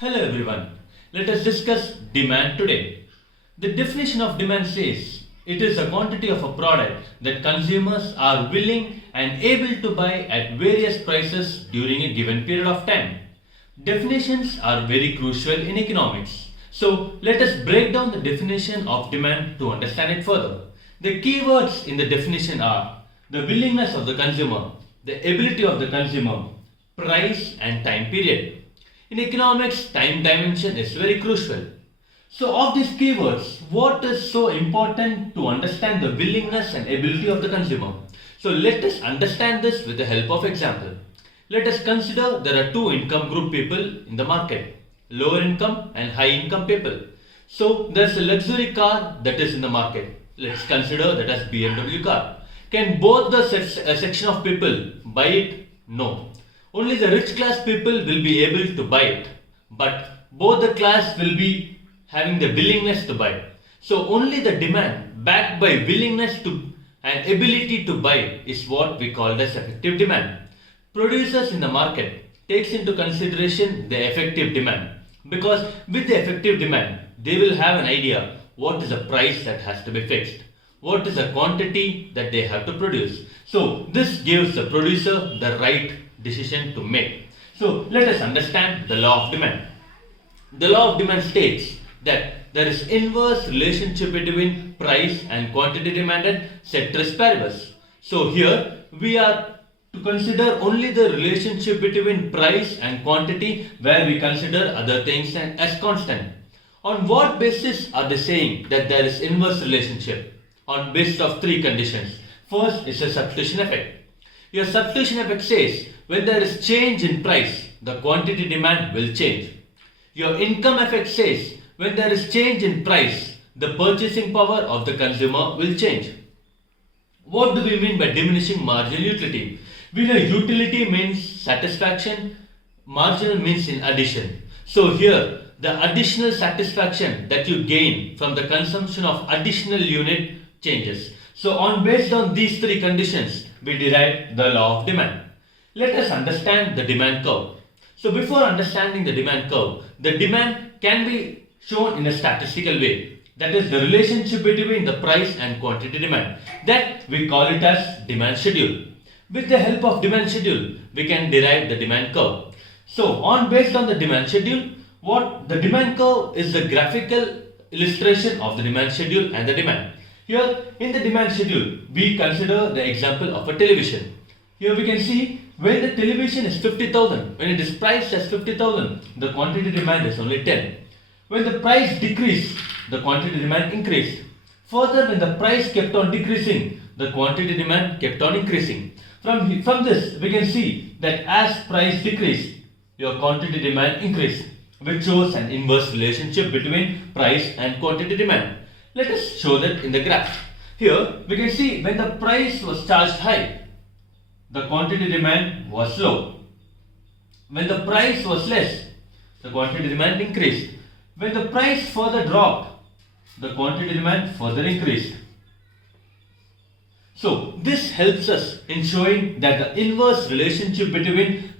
Hello everyone. Let us discuss demand today. The definition of demand says it is the quantity of a product that consumers are willing and able to buy at various prices during a given period of time. Definitions are very crucial in economics. So let us break down the definition of demand to understand it further. The keywords in the definition are the willingness of the consumer, the ability of the consumer, price and time period. In economics, time dimension is very crucial. So, of these keywords, what is so important to understand the willingness and ability of the consumer? So, let us understand this with the help of example. Let us consider there are two income group people in the market, lower income and high income people. So, there's a luxury car that is in the market. Let's consider that as BMW car. Can both the section of people buy it? No. Only the rich class people will be able to buy it, but both the class will be having the willingness to buy. So only the demand backed by willingness to and ability to buy is what we call as effective demand. Producers in the market takes into consideration the effective demand because with the effective demand they will have an idea what is the price that has to be fixed, what is the quantity that they have to produce. So this gives the producer the right decision to make. So let us understand the law of demand. The law of demand states that there is inverse relationship between price and quantity demanded ceteris paribus. So here we are to consider only the relationship between price and quantity where we consider other things as constant. On what basis are they saying that there is inverse relationship? On basis of three conditions. First is a substitution effect. Your substitution effect says when there is change in price, the quantity demand will change. Your income effect says when there is change in price, the purchasing power of the consumer will change. What do we mean by diminishing marginal utility? We know utility means satisfaction, marginal means in addition. So here, the additional satisfaction that you gain from the consumption of additional unit changes. So based on these three conditions, we derive the law of demand. Let us understand the demand curve. So before understanding the demand curve, the demand can be shown in a statistical way. That is the relationship between the price and quantity demand. That we call it as demand schedule. With the help of demand schedule, we can derive the demand curve. So based on the demand schedule, what the demand curve is the graphical illustration of the demand schedule and the demand. Here in the demand schedule, we consider the example of a television. Here we can see when the television is 50,000, when it is priced as 50,000, the quantity demand is only 10. When the price decreased, the quantity demand increased. Further, when the price kept on decreasing, the quantity demand kept on increasing. From this, we can see that as price decreased, your quantity demand increased, which shows an inverse relationship between price and quantity demand. Let us show that in the graph. Here we can see when the price was charged high, the quantity demand was low. When the price was less, the quantity demand increased. When the price further dropped, the quantity demand further increased. So this helps us in showing that the inverse relationship between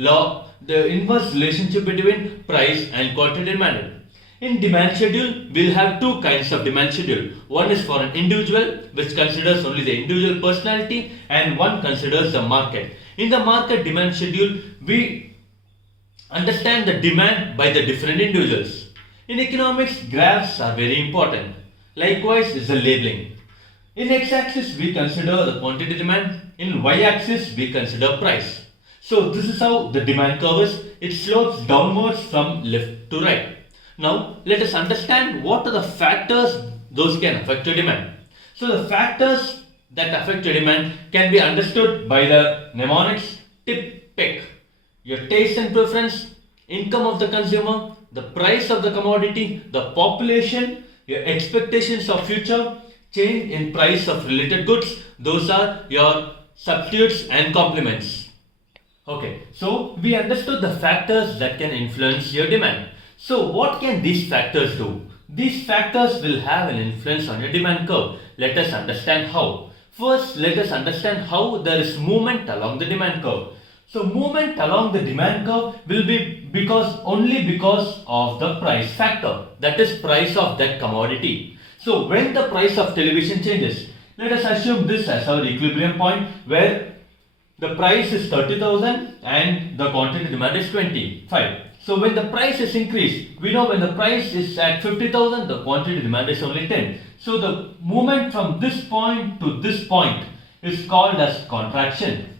price and quantity demand. In demand schedule, we'll have two kinds of demand schedule. One is for an individual, which considers only the individual personality, and one considers the market. In the market demand schedule, we understand the demand by the different individuals. In economics, graphs are very important. Likewise is the labeling. In x-axis, we consider the quantity demand. In y-axis, we consider price. So this is how the demand curve is. It slopes downwards from left to right. Now, let us understand what are the factors those can affect your demand. So, the factors that affect your demand can be understood by the mnemonics tip pick. Your taste and preference, income of the consumer, the price of the commodity, the population, your expectations of future, change in price of related goods. Those are your substitutes and complements. Okay, so we understood the factors that can influence your demand. So what can these factors do? These factors will have an influence on your demand curve. Let us understand how. First, let us understand how there is movement along the demand curve. So movement along the demand curve will be only because of the price factor, that is price of that commodity. So when the price of television changes, let us assume this as our equilibrium point where the price is 30,000 and the quantity demand is 25. So when the price is increased, we know when the price is at 50,000, the quantity demand is only 10. So the movement from this point to this point is called as contraction.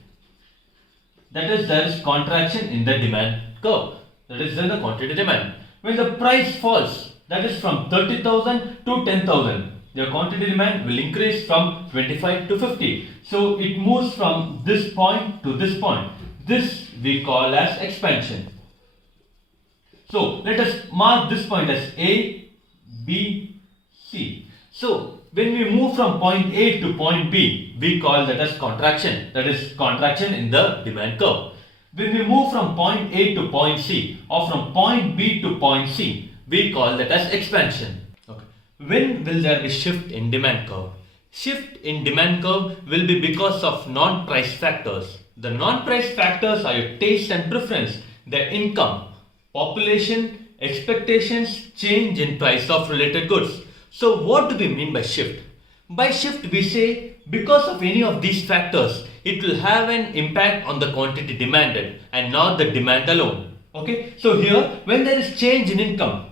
That is, there is contraction in the demand curve. That is in the quantity demand. When the price falls, that is from 30,000 to 10,000, your quantity demand will increase from 25 to 50. So it moves from this point to this point. This we call as expansion. So let us mark this point as A, B, C. So when we move from point A to point B, we call that as contraction. That is contraction in the demand curve. When we move from point A to point C or from point B to point C, we call that as expansion. Okay. When will there be shift in demand curve? Shift in demand curve will be because of non-price factors. The non-price factors are your taste and preference, the income, population, expectations, change in price of related goods. So what do we mean by shift? By shift we say because of any of these factors, it will have an impact on the quantity demanded and not the demand alone. Okay, so here when there is change in income,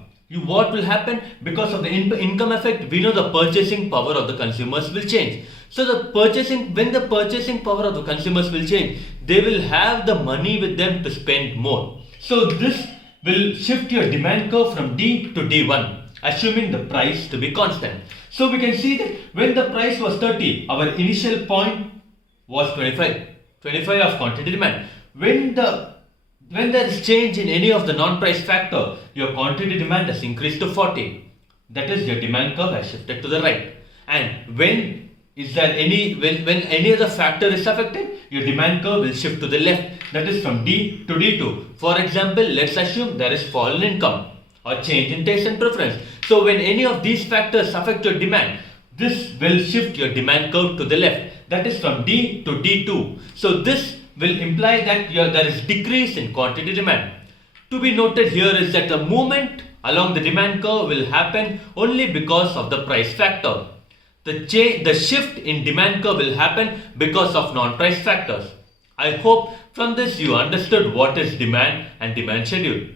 what will happen? Because of the income effect, we know the purchasing power of the consumers will change. So when the purchasing power of the consumers will change, they will have the money with them to spend more. So this will shift your demand curve from D to D1, assuming the price to be constant. So we can see that when the price was 30, our initial point was 25 of quantity demand. When there is change in any of the non-price factor, your quantity demand has increased to 40. That is, your demand curve has shifted to the right. And when any other factor is affected, your demand curve will shift to the left. That is from D to D2. For example, let's assume there is fall in income or change in taste and preference. So when any of these factors affect your demand, this will shift your demand curve to the left. That is from D to D2. So this will imply that there is decrease in quantity demand. To be noted here is that the movement along the demand curve will happen only because of the price factor. The shift in demand curve will happen because of non-price factors. I hope from this you understood what is demand and demand schedule.